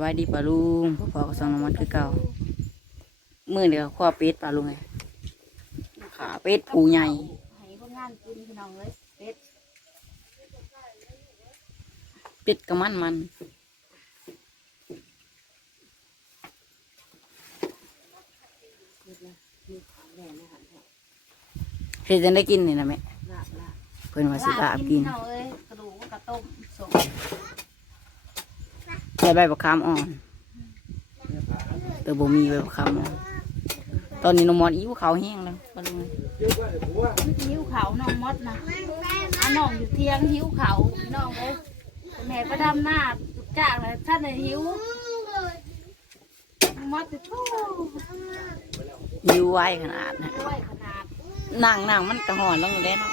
บายดีปลาลุงพ่อพ่อก็ส่งน้ำมันคือเก่ามือเดียวข้อเป็ดปลาลุงไงขาเป็ดผูใหญ่ให้คนงานกินพี่น้องเลยเป็ดเป็ดกระมันมันเฮ็ดจะได้กินนี่นะแม่ลาบลาบเพิ่นว่าสิลาบกินพี่น้องเอ้ยกระดูกกระต้มส่ง ใส่ใบบักขามอ่อนแต่บ่มีใบบักขามอ่อนตอนนี้น้องมอนอิ่วเขาวแห้งแล้วปลาลุงหิวเขาน้องมดนะอะน้องอยู่เทียงหิวเขาพี่น้องเอ้ยแม่ประดำหน้าทุกจ้างเลยท่านเลยหิวมดจะทู่หิวไว้ขนาดนะด้วยขนาดนั่งนั่งมันกระหอนลงแล้วเนาะ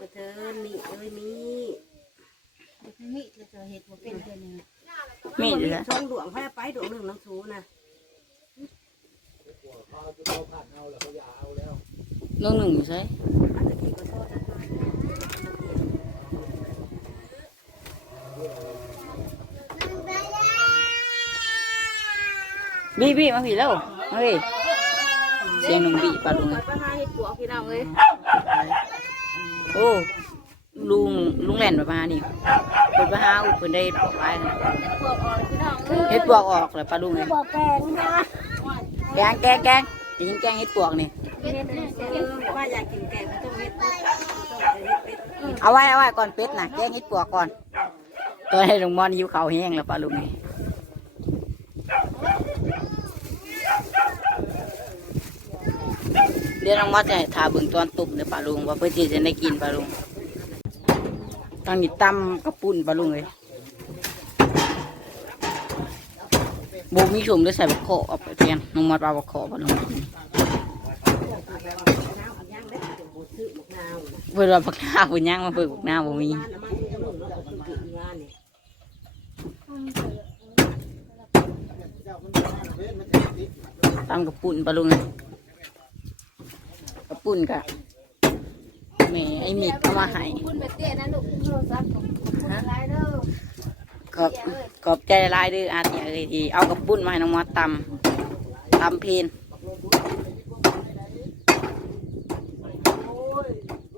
มาเธอมีเอ้ยมีมีจะเจอเห็ดว่าเป็นเป็นยังไงมีดเลยช่องดวงให้ไปดวงหนึ่งน้ำชูนะน้องหนึ่งอยู่ใช่บีบีมาผีแล้วมาผีเสียงหนุ่มบีปลาลุงเห็ดปวกพี่น้องเอ้ย โอ้ลุงลุงแหล่นมานี่เปิดมาหาอุปเปิดได้ปลอกไว้นะเห็ดปวกอ่อนพี่น้องเอ้ยเฮ็ดปลวกออกเลยปลาลุงเลยปวกแปลงนะแกงแกงแกงจะยิงแกงเฮ็ดปลวกนี่เห็ดเนี่ยเห็ดว่าอยากกินแกงไม่ต้องเฮ็ดต้องเฮ็ดเป็ดเอาไว้เอาไว้ก่อนเป็ดนะแกงเฮ็ดปลวกก่อนตอนให้ลุงมอนหิวข้าวแห้งแล้วปลาลุงนี่ เดี๋ยวน้องมอสจะให้ทาเบิ่งตอนตุ่มเด้อปลาลุงว่าเพื่อที่จะได้กินปลาลุงตอนนี้ตำกระปุ่นปลาลุงเลยโบมีสุ่มได้ใส่บักโขเอาไปเพียงน้องมอสเอาบักโขปลาลุงน้ำอันย่างได้เดี๋ยวบูซื้อมะนาวนะเพื่อนว่าบักหน้าวเพิ่นย่างมาเปิดบักหน้าวบ่มีบ้านน้ำมันที่นุ่นแล้วก็กินงานนี่ตำกระปุ่นปลาลุงเลย ระปุ่นกะแม่ไอ้มิดเอามาให้คุณไปเตะนะลูกโทรศัพท์ของคุณไรเด้อขอบขอบใจหลายเด้ออาเตียเอ้ยที่เอากระปุ่นมาให้น้องมอสตำตำเพน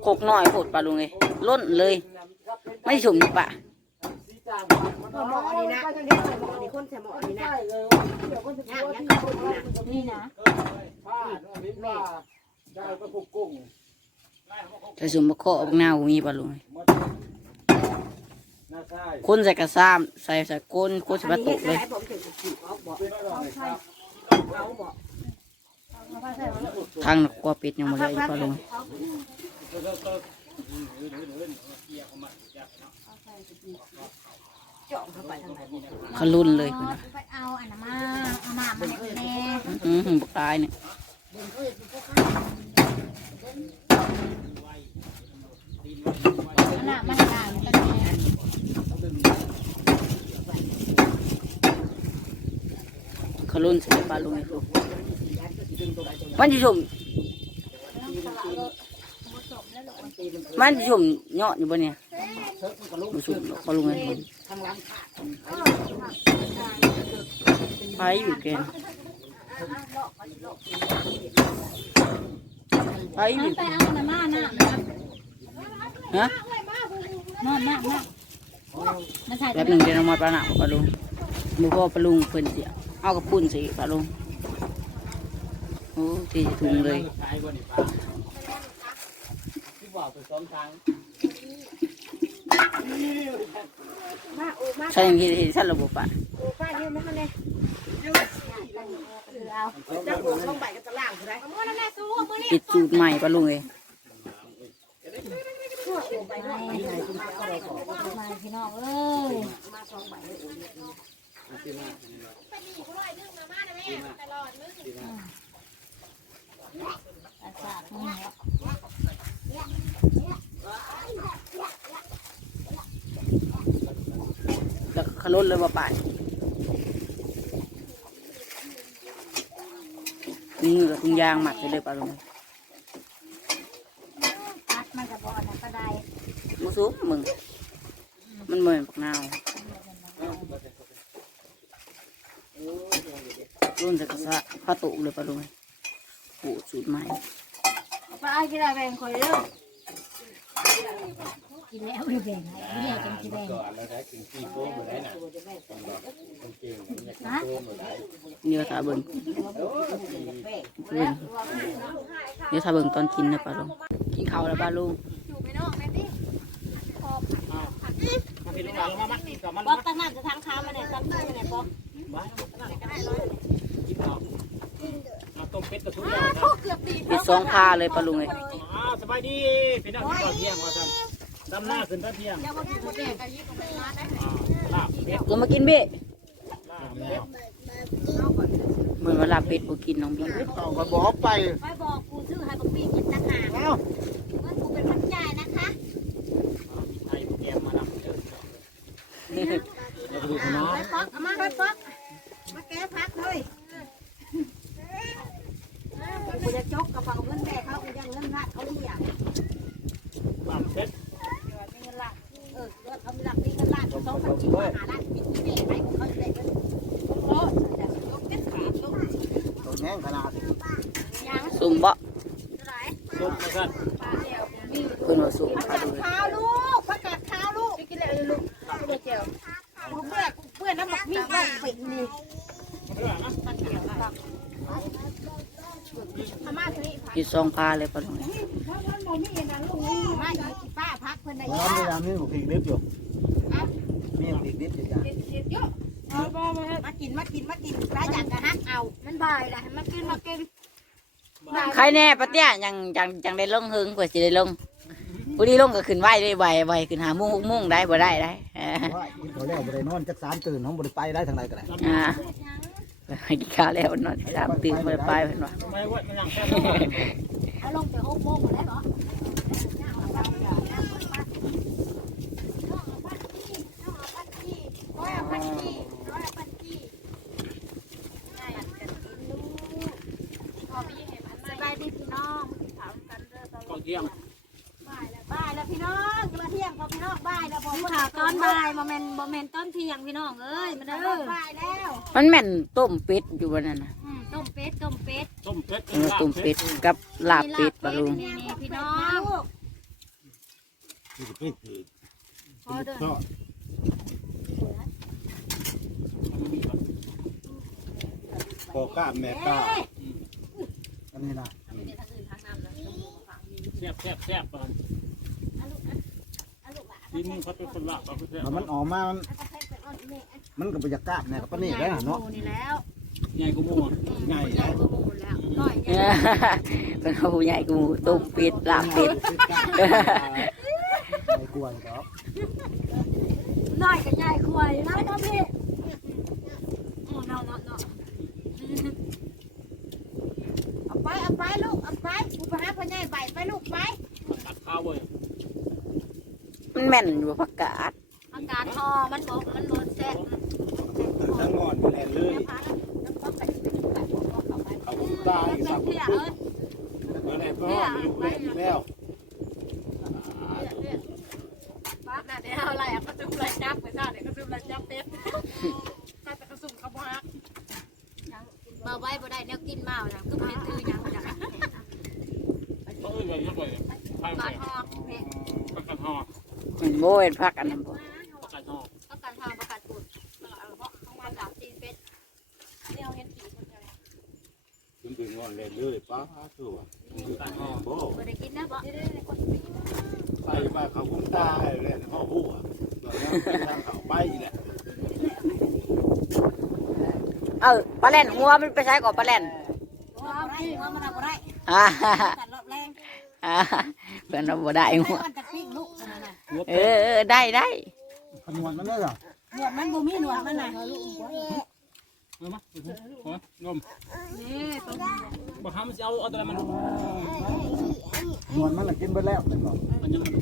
โคกน้อยโผดปลาลุงเลยล้นเลย ไม่สุ่มนี่ปะหมอนี่นะหมอนี่คนใส่หมอนี่นะย่าง ย่างกระปุกนี่นะนี่นะจะสุ่มบักโคบักหน้าวบ่มีปลาลุงเลยคนใส่กระซ้ำใส่ใส่ก้นก้นใส่ปลาตุกเลยผมถึงสิบออกบอกเอาบอกทางกลัวเป็ดยังไม่ได้อีกปลาลุงเจาะเข้าไปทางไหนบอกขลุนเลยพุ่นน่ะไปเอาอันนั้นมาเอามามาให้แน่อือหือบักตายเนี่ยอั นนั้นมันด่างกันแน่ขลุนใส่ปลาลุงไอ้พวกมันจะชมมันจะชมเนาะอยู่บนเนี่ยมาชมปลาลุงไอ้พวกไปอยู่แกน ไปอยู่ไปเอาอันนั้นมานะฮะมามามามาถ่ายแป๊บหนึ่งเดี๋ยวเรามาปลาหนักปลาลุงบุพ่อปลาลุงเพิ่นเสียเอากระปุ่นสิปลาลุงโอ้ที่ถุงเลยมาโอ้ มาใช่ยังที่ที่ท่านระบบปะโอ้ป้าเนี่ยมันเนี่ยเอาจะหัวลงไปก็จะล่างใช่ไหมปิดสูตรใหม่ปลาลุงเลยมาพี่น้องเอ้ย อาสาทนี่ แล้วก็ขลุ่นเลยว่าป่านถุงมือกับถุงยางหมักไปเลยปลาลุงตัดมันจะบ่อนะก็ได้มุสุมึง มันเหมือนปักนาวรุ่นจะกระซะผ้าตุกเลยปลาลุงปูสูตรใหม่ปลาไอ้ที่ได้แบ่งคอยเด้อ กินแล้วไม่แบ่งให้เรียกกันที่แบ่งนะนี่ก็ทาเบิ่งเบิ่งเดี๋ยวทาเบิ่งตอนกินนะปลาลุงกินข้าวแล้วปลาลุงอยู่ไปนอกม่พี่มาพี่ลูกหลานลงมามากลับมาบอกตั้งน้ำจะทางค้ามาเนี่ยตั้งตู้มาเนี่ยบอกต้มเผ็ดกับทุกอย่างนเกือบตีปิดสองพาเลยปลาลุงเลยสบายดีพี่น้องกินข้าวเที่ยงมาสั่ นดำหน้าขึ้นตะเที่ยงเดี๋ยวมากินหมูแดงกันยี่สิบล้าบเป็ดลงมากินเบ้ลาบเป็ดเหมือนเวลาเป็ดบ่กินน้องบีเขาก็บอกไปไปบอกกูซื้อให้บักปี้กินต่างหากเอ้าว่ากูเป็นพันจ่ายนะคะไทยโปรแกมมานำเด้อแล้วก็ดูคุณน้องไปป๊อกเอามาไปป๊อกมาแก้พักเลยกูจะจกกระเป๋าเงินแม่เขากูยังเงินรัดเขาเรียกลาบเป็ด แห้งขนาดสุ่มบ่ส้มมาสั่นปลาเดียวมีเพิ่นว่าสุ่มประปลากาศลุงข้าวลูกประกาศข้าวลูกกินอะไรลูกกินอะไรเจียวเบื่อเบื่อน้ำหมักมีดว่าปิดนี่เรื่องนะมันเกี่ยวกับอาม่าสิปิดสองพาเลยปลาลุงมาอีกป้าพักเพิ่นได้ร้อนเวลานี้ผมพิงลิฟต์อยู่ มีพิงลิฟต์อยู่จ้ะเอาบ่มามากินมากินมากินร้านอยากะฮักเอา มันบ่ายละมากินมากินใครแน่ปะเตี้ยยังยังยังได้ลงหึงกว่าสิได้ลงผู้ดีลงก็ขึ้นไหวได้ไหวไหวขึ้นหามุ่งหกมุ่งได้บ่ได้ได้เออว่ากินเขาแล้วบ่ได้นอนจักสามตื่นห้องบ่ได้ไปได้ทางไหนก็ได้อ่ากินข้าวแล้วนอนสามตื่นบ่ได้ไปเพิ่นว่าทำไมวะมันหลังแค่หกโมงหมดแล้วเหรอ สบายดีพี่น้องถามกันเด้อตลอด ข้าวเที่ยง บ่ายแล้วพี่น้องจะมาเที่ยงพอพี่น้องบ่ายแล้วพอ ข่าวตอน บ่ายโมเมนต์โมเมนต์ต้นเที่ยงพี่น้องเอ้ยมาเด้อบ่ายแล้วมันแม่นต้มเป็ดอยู่บนนั้นน่ะอืมต้มเป็ดต้มเป็ดต้มเป็ดเออต้มเป็ดกับลาบเป็ดปลาลุงนี่นี่พี่น้องนี่เป็ดถือพอเด้อก็พอกล้าแม่กล้าอันนี้นะแซ่บแซ่บแซ่บปาน ทีมึงเขาเป็นคนลาบเขาเป็นแซ่บแล้วมันออกมา มันมันก็บ่อยากกล้าแน่ก็ปานนี้แล้วเนาะนี่แล้วใหญ่กูมัวใหญ่ใหญ่กว่าหมูแล้วน้อยเออเป็นเขาผู้ใหญ่กูต้มเป็ดลาบเป็ดใหญ่กว่าครับน้อยกับใหญ่ควายนะพ่อพี่โอ้เนาะเนาะเนาะเอาไปเอาไปลูกเอาไปกูไปหาพ่อใหญ่ใบไปลูกไปตัดข้าวเว้ยมัน แม่นอยู่ผักกาดอากาศทอมันบอกมันโดนแซ่บทั้งงอนแลนเลยพาแล้วน้ำป๊อกไปไปบอกเขาไปเขาตายเป็นสับเที่ยเอ้ยมาแล้วก็อยู่แลนแล้วป้าน่ะเดี๋ยวอะไรอะก็ซุ่มไรจับไปซ่าเดี๋ยวก็ซุ่มไรจับเป็ดถ้าแต่ก็ซุ่มเขาบ่ฮักมาไว้บ่ได้แนวกินมาแล้วก็เป็นตือยังจ้ะ เขาเอ้ยเลยยังไงไป กา ไป รทอเนี่ย ประกันห่อ มันโบเห็นผักอันนั้นบ่ประกันห่อก็การทอประกาศปูดเพราะของมันดาบตีนเป็ดเนี่ยเห็นปีคนเดียวคุณเป็นงอนแลนเลยป้าตัวประกันห่อโบ้บ่ได้กินนะบ่ไปมาเขาคุ้มตาเลยเขาหัวแล้วเขาไปแหละเออปลาแล่นหัวมันไปใช้ก่อนปลาแล่นว่าไรว่ามันเอาไรอ่ากันรอบแรงอ่าเพิ่นเอาบ่ได้หัว หัวเอเป็ดอเออได้ได้ขนวนมันได้เหรอหนวดมันบ่มีหนวดมันน่ะเอามาหัวนมนี่ตัวบ่ทำมันจะเอาเอาอะไรมันนวลมันกินไปแล้วเป็นหรอมันยังมัน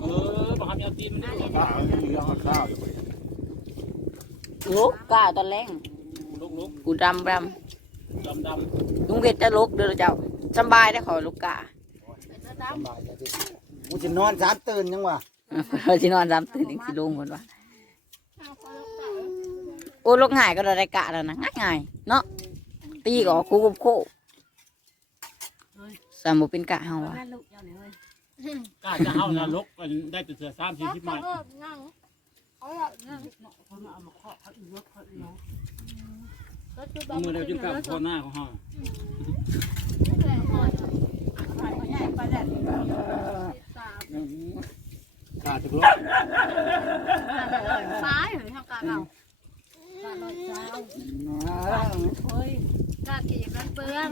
เออบ่ทำเอาตีนมันนี่ข้าวเหลือข้าวอยู่ลูกก้าวตอนแรงลุกลุกกูดำดดำดลุงเพชรจะลุกเด้อเจ้าสำบายได้อขอลูกกาสบายใจดิ กูจะนอนสามตื่นยังวะเราสินอนซ้ำตื่นอีกสิลุงคนว่าโอ้ลูกง่ายก็ได้กะแล้วนะง่ายง่ายๆเนาะตีก็ออกคู่กับโคสามบ่เป็นกะเฮาว่ะนั่นลูกเจ้าเนี่ยเว้ยำกล้าจะเอานะลกกันได้แต่เสือสามสี่สิบไม้เออนั่งเอาละนั่งเขาเอามาเคาะเขาอีกรถเขาอีกเนาะก็คือมือเราจึงกลับโคนหน้าของเฮา ไปใหญ่ไปแล้วสามกาถึงรถซ้ายเหรอทางกางเอาป้าลอยเช้าเฮ้ยกากีมันเปลือง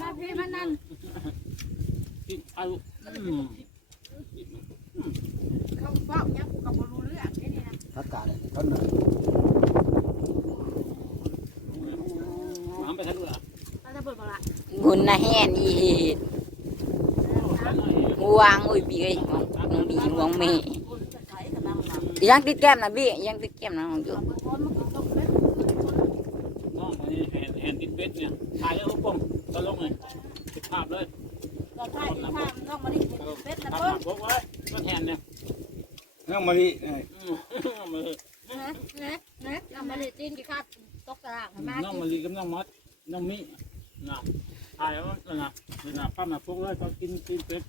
มาพี่มันนั่นที่เอาเฝ้าเนี่ยเขาบ่รู้เรื่องนี่นะ พักกาเลยต้นหนึ่ง หามไปทันด้วยอะ เราจะเปิดบอกละ บุญนะแห่นอีเฮ็ดงูวางอุ้ยบีเอ้ยน้องบีงวงเมย์ยังติดแก้มนะบียังติดแก้มนะของอยู่น้องคนนี้แหนแหนติดเป็ดเนี่ยถ่ายแล้วลูกป้องตะลงเลยติดภาพเลยก็ใช่ที่ข้ามต้องมาด้เห็นเป็ดนะภาพเพิ่มพกไว้มันแหนเนี่ยนั่งมาดิเอ้ยอืมมือนะนะนะเอามาเลยจีนกี่ครับตกตารางมาน้องมะลิกับน้องมัดน้องมินะถ่ายแล้วนะนะป้ามาพกเลยก็กินกินเป็ด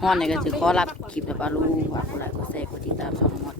ฮอนนี่ก็สิขอรับคลิปแล้วปลาลูว่าผู้ใดก็แซ่กดติดตามช่องฮอดในเด้